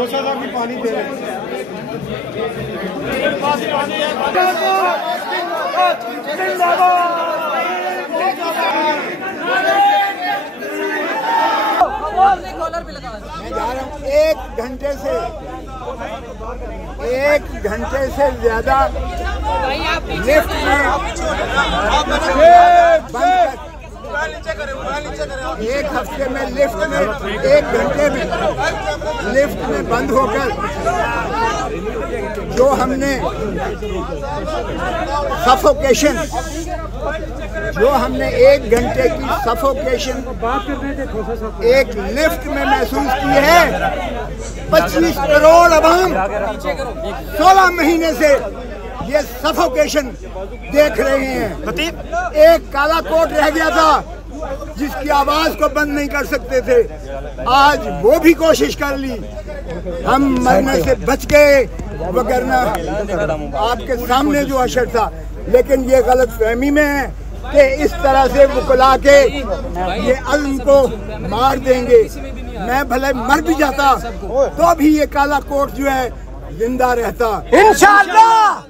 खोसा साहब की पानी दे रहे हैं। मैं जा रहा हूँ 1 घंटे से ज्यादा लिफ्ट में एक हफ्ते में लिफ्ट में 1 घंटे में लिफ्ट में बंद होकर जो हमने सफोकेशन 1 घंटे की सफोकेशन एक लिफ्ट में महसूस की है। 25 करोड़ अवाम 16 महीने से ये सफोकेशन देख रहे हैं। एक काला कोट रह गया था जिसकी आवाज को बंद नहीं कर सकते थे, आज वो भी कोशिश कर ली, हम मरने से बच गए, वगरना आपके सामने जो अशर था। लेकिन ये गलत फहमी में है कि इस तरह से वकला के ये अज़्म को मार देंगे। मैं भले मर भी जाता तो भी ये काला कोट जो है जिंदा रहता इंशाअल्लाह।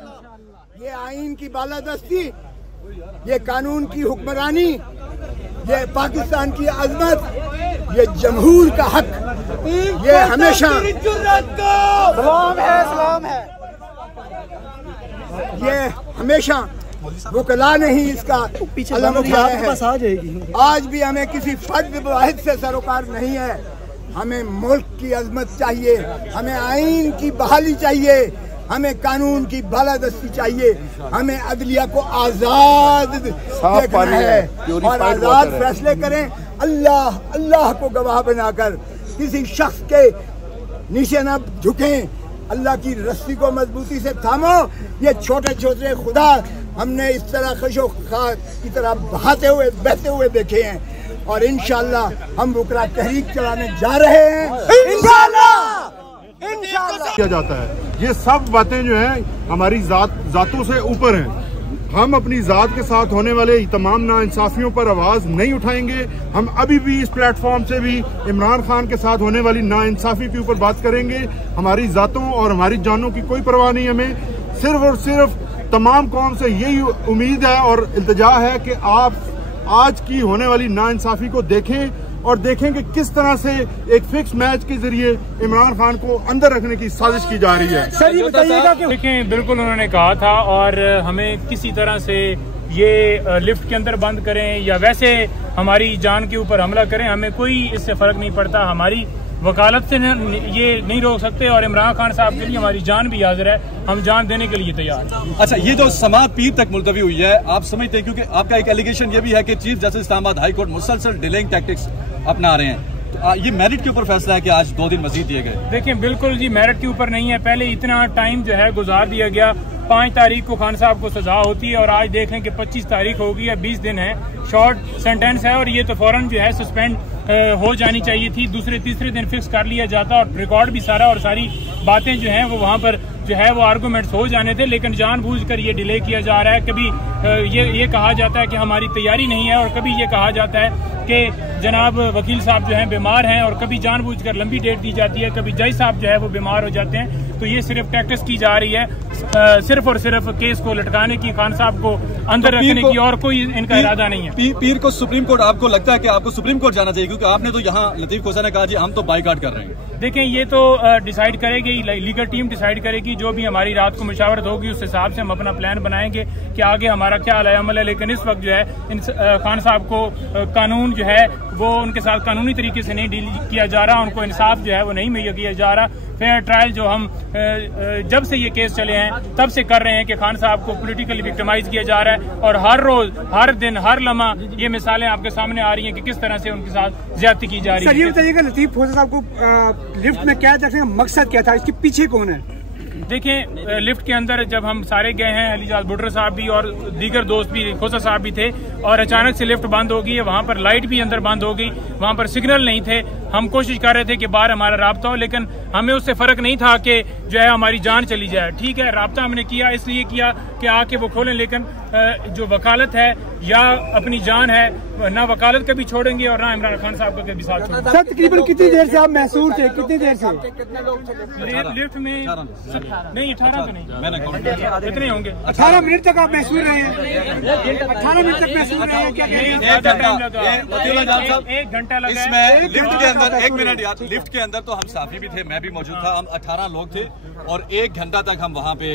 ये आईन की बालादस्ती, ये कानून की हुक्मरानी, ये पाकिस्तान की अजमत, ये जमहूर का हक, ये हमेशा सलाम है। ये हमेशा वकला ने ही इसका अलम उठाया है। आज भी हमें किसी फर्द वाहिद से सरोकार नहीं है। हमें मुल्क की अजमत चाहिए, हमें आईन की बहाली चाहिए, हमें कानून की बालादस्ती चाहिए, हमें अदलिया को आजाद देखना है और आजाद फैसले करें। अल्लाह को गवाह बनाकर किसी शख्स के नीचे न झुकें, अल्लाह की रस्सी को मजबूती से थामो। ये छोटे छोटे खुदा हमने इस तरह खशो खा की तरह बहते हुए देखे हैं और इंशाअल्लाह हम वकला तहरीक चलाने जा रहे हैं इंशाअल्लाह किया जाता है। ये सब बातें जो हैं हमारी जातों से ऊपर हैं। हम अपनी जात के साथ होने वाले तमाम नाइंसाफियों पर आवाज नहीं उठाएंगे। हम अभी भी इस प्लेटफॉर्म से भी इमरान खान के साथ होने वाली नाइंसाफी के ऊपर बात करेंगे। हमारी जातों और हमारी जानों की कोई परवाह नहीं। हमें सिर्फ और सिर्फ तमाम कौम से यही उम्मीद है और इल्तिजा है कि आप आज की होने वाली नाइंसाफी को देखें और देखें कि किस तरह से एक फिक्स मैच के जरिए इमरान खान को अंदर रखने की साजिश की जा रही है। सर ये बताइएगा कि देखें, बिल्कुल उन्होंने कहा था और हमें किसी तरह से ये लिफ्ट के अंदर बंद करें या वैसे हमारी जान के ऊपर हमला करें, हमें कोई इससे फर्क नहीं पड़ता। हमारी वकालत से ये नहीं रोक सकते और इमरान खान साहब के लिए हमारी जान भी हाजिर है, हम जान देने के लिए तैयार हैं। अच्छा, ये जो समाअत पीर तक मुलतवी हुई है, आप समझते हैं, क्योंकि आपका एक एलिगेशन ये भी है कि chief justice Islamabad high court मुसलसल डिलेइंग टैक्टिक्स अपना रहे हैं, तो ये मेरिट के ऊपर फैसला है कि आज 2 दिन मजीद दिए गए? देखिए, बिल्कुल जी मेरिट के ऊपर नहीं है। पहले इतना टाइम जो है गुजार दिया गया, 5 तारीख को खान साहब को सजा होती है और आज देखें कि 25 तारीख हो गई है, 20 दिन है, शॉर्ट सेंटेंस है और ये तो फौरन जो है सस्पेंड हो जानी चाहिए थी। दूसरे तीसरे दिन फिक्स कर लिया जाता और रिकॉर्ड भी सारा और सारी बातें जो हैं वो वहाँ पर जो है वो आर्गूमेंट्स हो जाने थे, लेकिन जानबूझकर ये डिले किया जा रहा है। कभी ये कहा जाता है कि हमारी तैयारी नहीं है और कभी ये कहा जाता है कि जनाब वकील साहब जो हैं बीमार हैं और कभी जानबूझकर लंबी डेट दी जाती है, कभी जज साहब जो है वो बीमार हो जाते हैं। तो ये सिर्फ टैक्टिस की जा रही है, सिर्फ और सिर्फ केस को लटकाने की, खान साहब को अंदर रखने की, और कोई इनका इरादा नहीं है। पीर को सुप्रीम कोर्ट, आपको लगता है कि आपको सुप्रीम कोर्ट जाना चाहिए? क्योंकि आपने तो यहाँ लतीफ खोसा ने कहा जी हम तो बाइकआउट कर रहे हैं। देखें, ये तो डिसाइड करेगी, लीगल टीम डिसाइड करेगी, जो भी हमारी रात को मुशावरत होगी उस हिसाब से हम अपना प्लान बनाएंगे कि आगे हमारा क्या अमल है। लेकिन इस वक्त जो है खान साहब को कानून जो है वो उनके साथ कानूनी तरीके से नहीं डील किया जा रहा, उनको इंसाफ जो है वो नहीं मुहैया किया जा रहा। फेयर ट्रायल जो हम जब से ये केस चले हैं तब से कर रहे हैं कि खान साहब को पॉलिटिकली विक्टिमाइज किया जा रहा है और हर रोज, हर दिन, हर लम्हा ये मिसालें आपके सामने आ रही हैं कि किस तरह से उनके साथ ज्यादती की जा रही है। सर ये बताइएगा, लतीफ खोसा साहब को लिफ्ट में कैद रखने का मकसद क्या था, इसके पीछे कौन है? देखें, लिफ्ट के अंदर जब हम सारे गए हैं, अलीजाद बुड्डर साहब भी और दीगर दोस्त भी, खोसा साहब भी थे, और अचानक से लिफ्ट बंद हो गई है, वहां पर लाइट भी अंदर बंद हो गई, वहां पर सिग्नल नहीं थे। हम कोशिश कर रहे थे कि बाहर हमारा राब्ता हो, लेकिन हमें उससे फर्क नहीं था कि जो है हमारी जान चली जाए। ठीक है, राब्ता हमने किया, इसलिए किया कि आके वो खोलें, लेकिन जो वकालत है या अपनी जान है, ना वकालत कभी छोड़ेंगे और ना इमरान खान साहब का कभी साथ छोड़ेंगे। सर तकरीबन कितनी देर से आप महसूर थे, कितनी देर से लिफ्ट में? नहीं 18 तो नहीं, कितने होंगे? 18 मिनट तक आप महसूर रहे हैं? 18 मिनट तक महसूर रहे हैं? क्या एक घंटा लगा इसमें लिफ्ट के अंदर? एक मिनट यार, लिफ्ट के अंदर तो हम साफी भी थे, मैं भी मौजूद था, हम 18 लोग थे और 1 घंटा तक हम वहाँ पे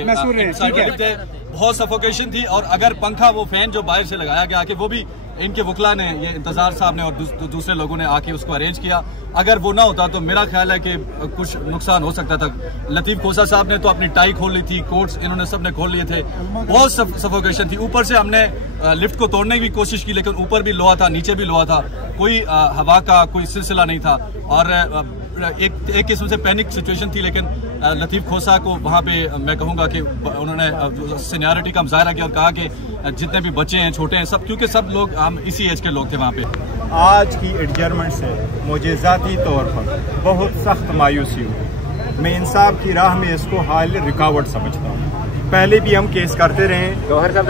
थे। बहुत सफोकेशन थी और अगर पंखा वो फैन जो बाहर से लगाया गया कि वो भी इनके वकला ने, ये इंतजार साहब ने और दूसरे लोगों ने आके उसको अरेंज किया, अगर वो ना होता तो मेरा ख्याल है कि कुछ नुकसान हो सकता था। लतीफ खोसा साहब ने तो अपनी टाई खोल ली थी, कोट्स इन्होंने सबने खोल लिए थे, बहुत सफोकेशन थी। ऊपर से हमने लिफ्ट को तोड़ने की भी कोशिश की लेकिन ऊपर भी लोहा था, नीचे भी लोहा था, कोई हवा का कोई सिलसिला नहीं था और एक किस्म से पैनिक सिचुएशन थी। लेकिन लतीफ खोसा को वहाँ पे मैं कहूँगा कि उन्होंने सीनियरिटी का मुजाहरा किया और कहा कि जितने भी बच्चे हैं, छोटे हैं, सब, क्योंकि सब लोग हम इसी एज के लोग थे वहाँ पे। आज की एडजर्नमेंट से मुझे ज़ाती तौर पर बहुत सख्त मायूसी हुई। मैं इंसाफ की राह में इसको हाल रुकावट समझता हूँ। पहले भी हम केस करते रहे,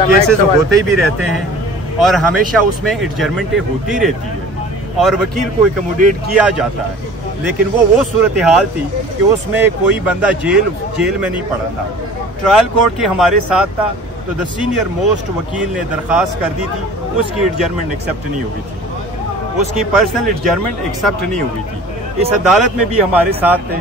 केसेस होते भी रहते हैं और हमेशा उसमें एडजर्नमेंटें होती रहती है और वकील को एकमोडेट किया जाता है, लेकिन वो सूरत हाल थी कि उसमें कोई बंदा जेल में नहीं पड़ा था। ट्रायल कोर्ट के हमारे साथ था तो द सीनियर मोस्ट वकील ने दरख्वास्त कर दी थी, उसकी एडजर्नमेंट एक्सेप्ट नहीं हुई थी, उसकी पर्सनल एडजर्नमेंट एक्सेप्ट नहीं हुई थी। इस अदालत में भी हमारे साथ थे।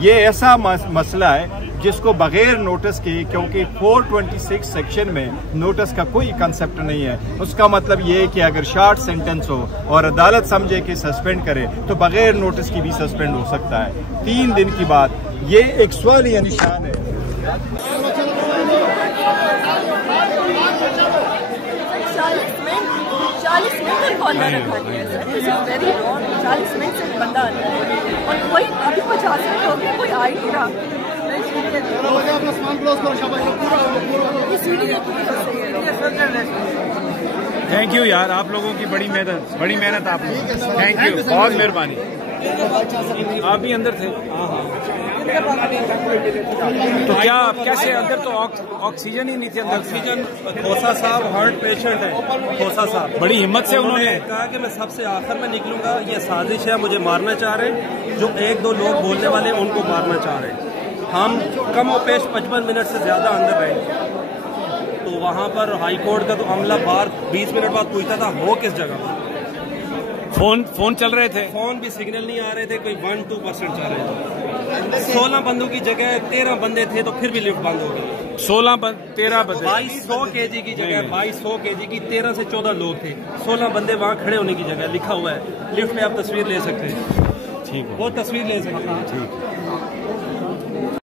ये ऐसा मसला है जिसको बगैर नोटिस के, क्योंकि 426 सेक्शन में नोटिस का कोई कंसेप्ट नहीं है, उसका मतलब ये है कि अगर शॉर्ट सेंटेंस हो और अदालत समझे कि सस्पेंड करे तो बगैर नोटिस की भी सस्पेंड हो सकता है। 3 दिन की बात, ये एक सवालिया निशान है। 40 मिनट तक कॉल में रखा गया है सर, वेरी रॉन्ग। 40 मिनट से बंदा आता है और कोई अभी 50 मिनट हो गए, कोई आ ही नहीं रहा। थैंक यू यार, आप लोगों की बड़ी मेहनत आप लोग, थैंक यू, बहुत मेहरबानी। आप भी अंदर थे? तो क्या कैसे अंदर? तो ऑक्सीजन ही नहीं थी अंदर। ऑक्सीजन, खोसा साहब हार्ट पेशेंट है। खोसा साहब बड़ी हिम्मत से उन्होंने कहा कि मैं सबसे आखिर में निकलूंगा, ये साजिश है, मुझे मारना चाह रहे हैं। जो 1-2 लोग बोलने वाले हैं उनको मारना चाह रहे हैं। हम कम और पेश 55 मिनट से ज्यादा अंदर रहे। तो वहाँ पर हाई कोर्ट का तो अमला बाहर 20 मिनट बाद पूछता था हो किस जगह। फोन चल रहे थे, फोन भी सिग्नल नहीं आ रहे थे, कोई 1-2% चल रहे थे। 16 बंदों की जगह 13 बंदे थे तो फिर भी लिफ्ट बंद हो गई। 13 बंदे, 2200 kg की जगह 2200 kg की 13 से 14 लोग थे। 16 बंदे वहाँ खड़े होने की जगह लिखा हुआ है। लिफ्ट में आप तस्वीर ले सकते हैं, ठीक है, वो तस्वीर ले सकते हैं।